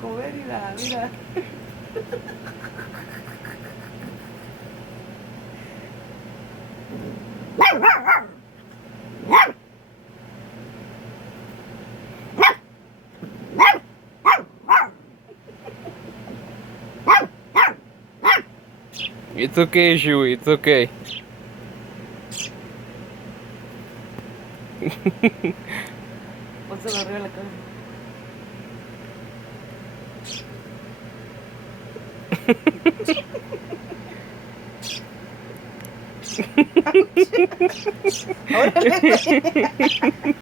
comer, mira, mira. It's okay, Shu, it's okay. Pónselo arriba de la cabeza. Órale, güey.